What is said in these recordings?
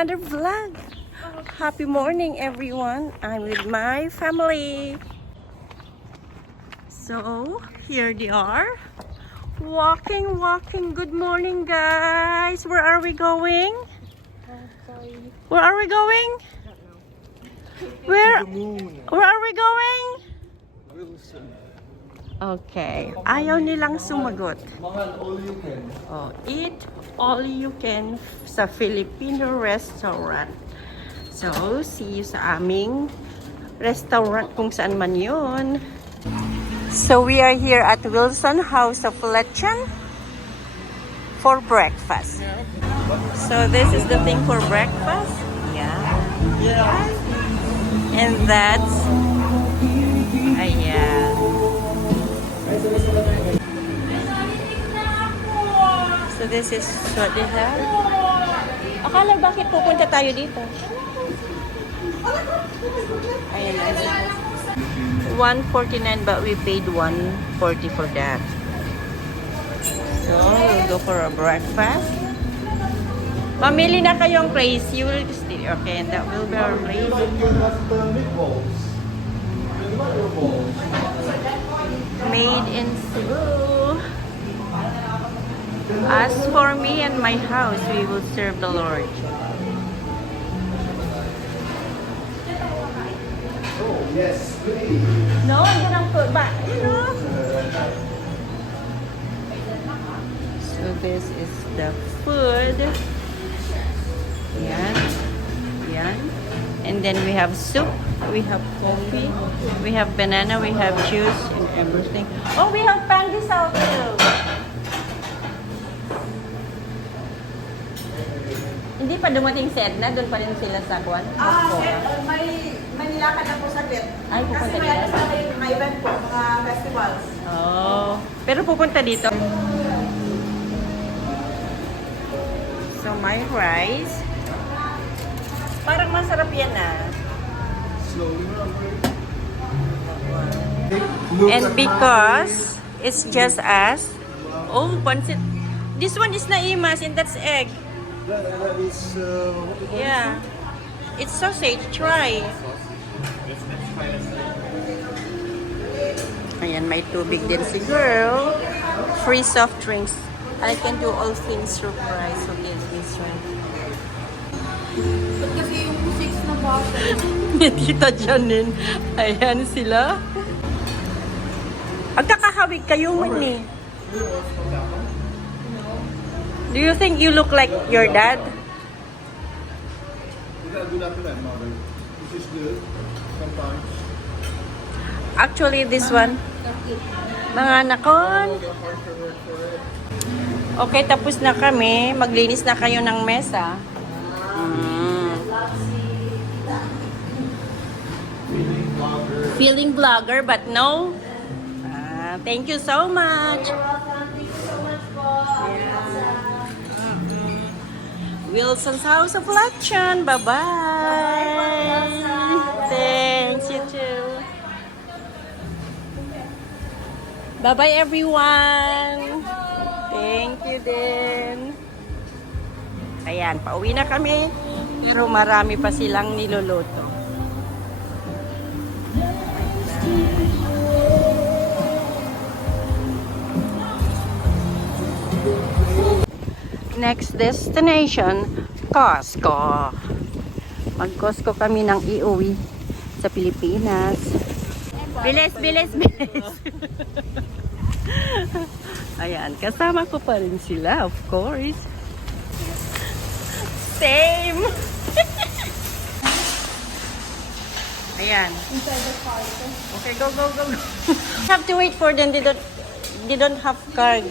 another vlog. Happy morning, everyone. I'm with my family. So, here they are. Walking. Good morning, guys. Where are we going? Where are we going? Where are we going? Okay. Ayaw nilang sumagot. Oh, eat all you can sa Filipino restaurant. So, see you sa aming restaurant kung saan man yun. So, we are here at Wilson House of Lechon for breakfast. So, this is the thing for breakfast. Yeah. And that's... ayan. So, this is what they have. Akala bakit pupunta tayo dito? Ayan. 149 but we paid 140 for that. So, we'll go for a breakfast. Mamili na kayong place. You will still... okay, and that will be our place. Made in Cebu. As for me and my house, we will serve the Lord. Oh, yes, please. No, I'm gonna put back, So this is the food. Yan. And then we have soup, we have coffee, we have banana, we have juice, and everything. Oh, we have pandesal too. Hindi pa dumating si Edna, doon pa rin sila sa Kwan? May nilakad na po sa kit. Ay, pupunta Kasi dito? may event po, mga festivals. Oh, pero pupunta dito. So, my rice. Parang masarap yan And because it's just us. Oh, pancit. This one is naimas and that's egg. That is, Yeah. It's sausage. Try. Ayan, may tubig din si girl. Free soft drinks. I can do all things through Christ who gives me strength. Ba't kasi yung 6 na bottle? Tita Janine. Ayan sila. Agkakahawig kayo man eh. Do you think you look like your dad? you gotta do that for that mother. Which is good sometimes. Actually, this one. Mga nakon. Okay, tapos na kami. Maglinis na kayo ng mesa. Feeling vlogger, but no. Thank you so much. Wilson's House of Lechon. Bye-bye. Thanks, you too. Bye-bye, everyone. Thank you din. Ayan, pauwi na kami. Pero marami pa silang niluluto. Next destination, Costco. Mag-Costco kami ng iuwi sa Pilipinas. Bilis. Ayan, kasama ko pa rin sila, of course. Same! Ayan. Okay, go. Have to wait for them. They don't have card.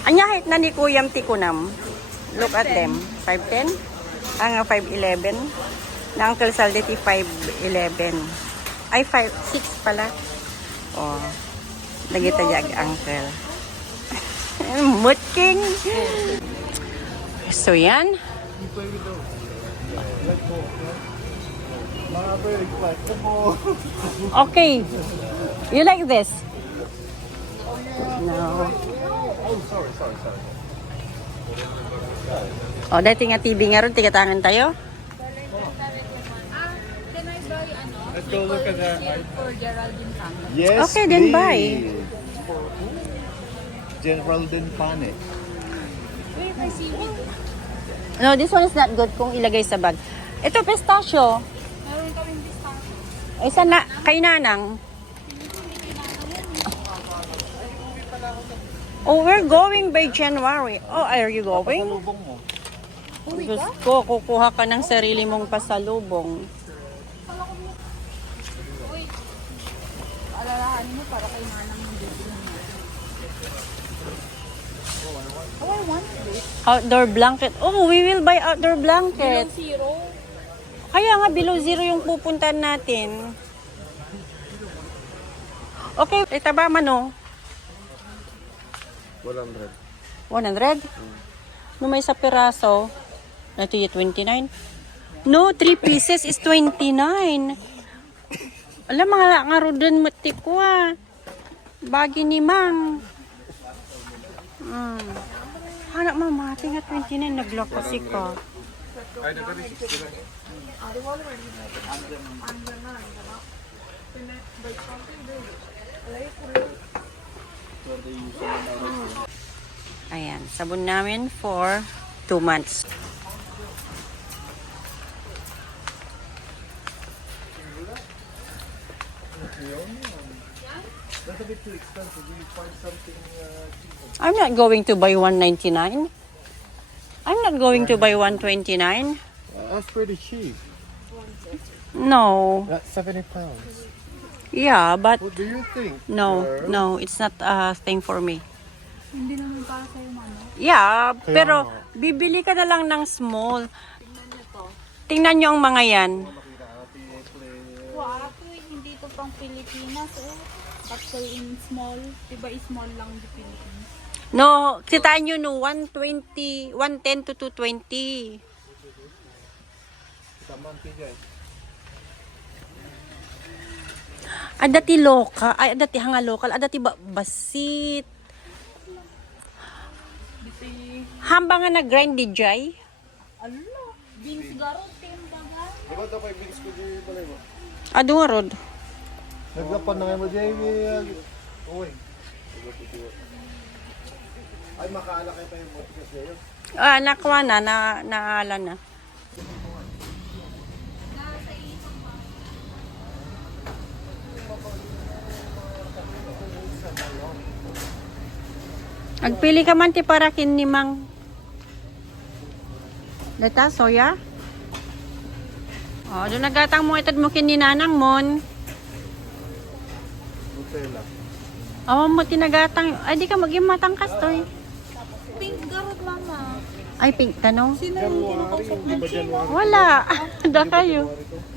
Anyahit na ni Kuyam Tikunam. Look at them. 5'10"? Ang 5'11". Na Uncle Saldeti 5'11". Ay, 5'6" pala. Oh. Nagita niya Uncle. Mutking. So, yan. You play with those. Like ball, yeah? Mga big, like football. Okay. You like this? No. Oh, sorry. O, dahil nga TV nga ron, tigatangan tayo. Can I buy Let's go look at that. for Geraldine family? Yes, Okay, then buy. please. Geraldine Pane. Wait, may seaweed. No, this one is not good kung ilagay sa bag. Ito, pistachio. Meron kaming pistachio. Isa na, kay Nanang. Oh, we're going by January. Oh, are you going? Pasalubong mo. Diyos ko, kukuha ka ng sarili mong pasalubong. Uy, alalahanin mo para kay Manang yung baby niya. Oh, I want this. Outdoor blanket. Oh, we will buy outdoor blanket. Zero. Kaya nga, below zero yung pupuntahan natin. Okay, itaba man oh. 100. 100? No, may sa piraso. Ito yung 29. No, 3 pieces is 29. Alam, mga nga rodan mati ko ah. Bagi ni Mang. Anak mama, nga 29. Naglakasi ka. Ayan, sabon namin for 2 months. That's a bit too expensive. We find something cheaper. I'm not going to buy 199. I'm not going to buy 129. That's pretty cheap. No. That's 70 pounds. Yeah, but What do you think? no, girl? no, it's not a thing for me. Hindi naman para sa'yo, Mama. Yeah, Kaya pero nga. bibili ka na lang ng small. Tingnan nyo ang mga yan. Wow, hindi to pang Pilipinas, oh. Capsule in small. Diba small lang di Pilipinas? No, kitaan nyo no, 120, 110 to 220. Tamang tigay. Adati local, ay adati hanga local, adati ba basit. Hamba nga nag-grind di jay. Ano? Beans garot, timbangan. Diba ito kay Vince ko di pala mo? Ado nga rod. Naglapan na kayo mo, Jamie. Uy. Ay, makaala kayo pa yung motikas ngayon. Nakuha na, naala na. Agpili ka man ti para kinimang. Data, soya? Oh, doon nagatang mo itad mo kininanang mon. Nutella. Awan mo tinagatang. Ay, di ka magimatang kastoy. Pink garot, Mama. Ay, pink tanong. Sino yung kinakausap Di ba January? Wala. Da kayo.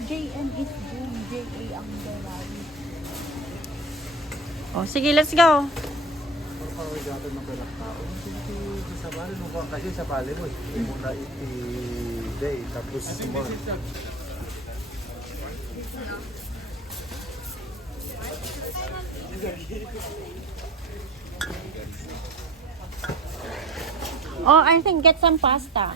JN is June, JA ang January. Oh, sige, let's go. Pero parang gato ng perak tao. Hindi sa bali mo ba? Kasi sa bali mo. Muna iti day. Tapos month. Oh, I think get some pasta.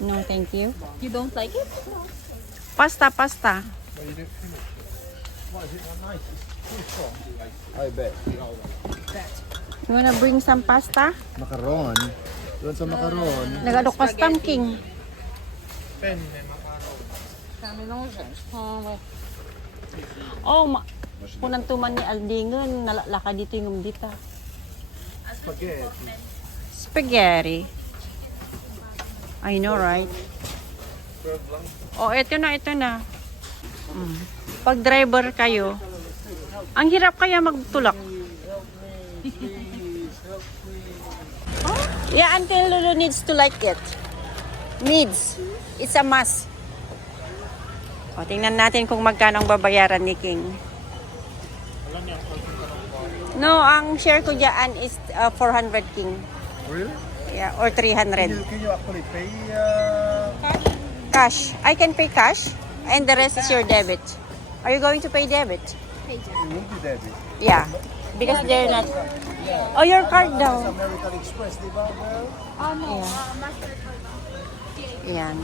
No, thank you. You don't like it? Pasta, pasta. I bet. You wanna bring some pasta? Macaron. Doon sa macaron. Nagadok ka king. Oh, kunang tuman ni Aldingon, nalalaka dito yung dita. Spaghetti. Spaghetti. I know, right? Oh, ito na. Pag driver kayo, ang hirap kaya magtulak. Yeah, Uncle Lulu needs to like it. Needs. It's a must. O, tingnan natin kung magkano ang babayaran ni King. No, ang share ko dyan is 400 King. Really? Yeah, or 300. Can you actually pay? Cash. I can pay cash and the rest is your debit. Are you going to pay debit? You will be debit. Yeah. because they're not... Oh, your card daw. American Express, di ba, girl? Ano? Yeah. Mastercard. Ayan.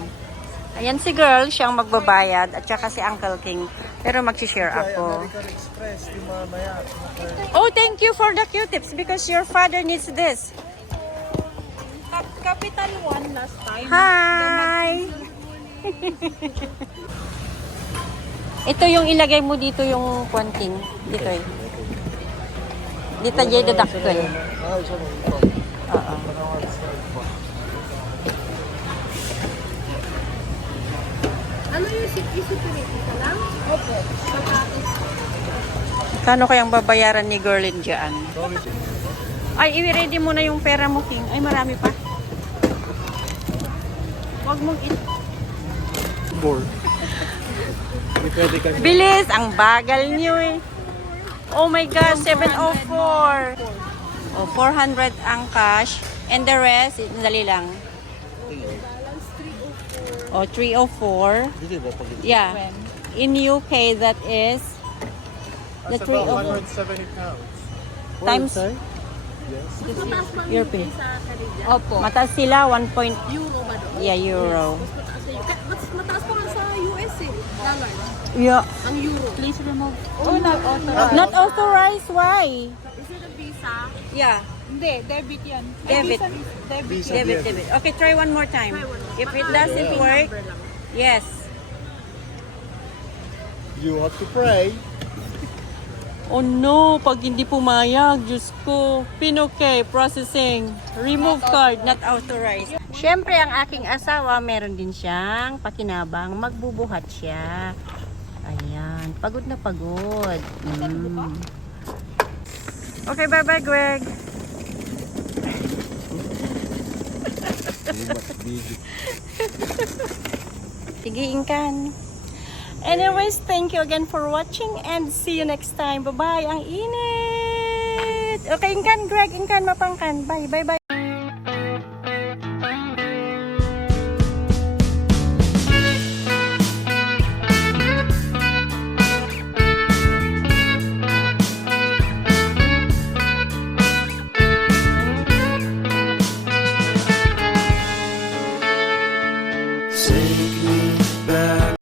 Ayan si girl, siyang magbabayad at saka si Uncle King. Pero mag-share Ay, ako. American Express, di mamaya. Oh, thank you for the Q-tips because your father needs this. Capital One last time. Hi! Ito yung ilagay mo dito yung kwanting. Dito eh. Dito yung deduct ko eh. Ay, siya mo ito. Oo. Ano yung security ka lang? Opo. Kano kayang babayaran ni Girlin dyan? Ay, i-ready mo na yung pera mo, King. Ay, marami pa. Huwag mong Board. Hindi pwede ka. Bilis! Ang bagal niyo eh. Oh my gosh, 704. Oh, 400 ang cash. And the rest, dali lang. Oh, 304. Hindi ba pag Yeah. In UK, that is the That's about 304 170 pounds. times Yes. your pay. Opo. Mataas sila, 1 point... Euro ba doon? Yeah, euro. Mas mataas pa nga sa US eh. Dollar. Yeah. Ang euro. Please remove. Oh, not authorized. Not authorized, why? Is it a visa? Yeah. Hindi, debit yan. Debit. Debit. Visa. Debit, debit. Okay, try one more time. If it doesn't work, yes. You have to pray. Oh no, pag hindi pumayag, Diyos ko. Pinokay, processing. Remove card, not authorized. Siyempre, ang aking asawa, meron din siyang pakinabang. Magbubuhat siya. Ayan, pagod na pagod. Okay, bye-bye, Greg. Sige, Inkan. Anyways, thank you again for watching and see you next time. Bye-bye. Ang init. Okay, Inkan, Greg, Inkan, mapangkan. Bye, bye, bye.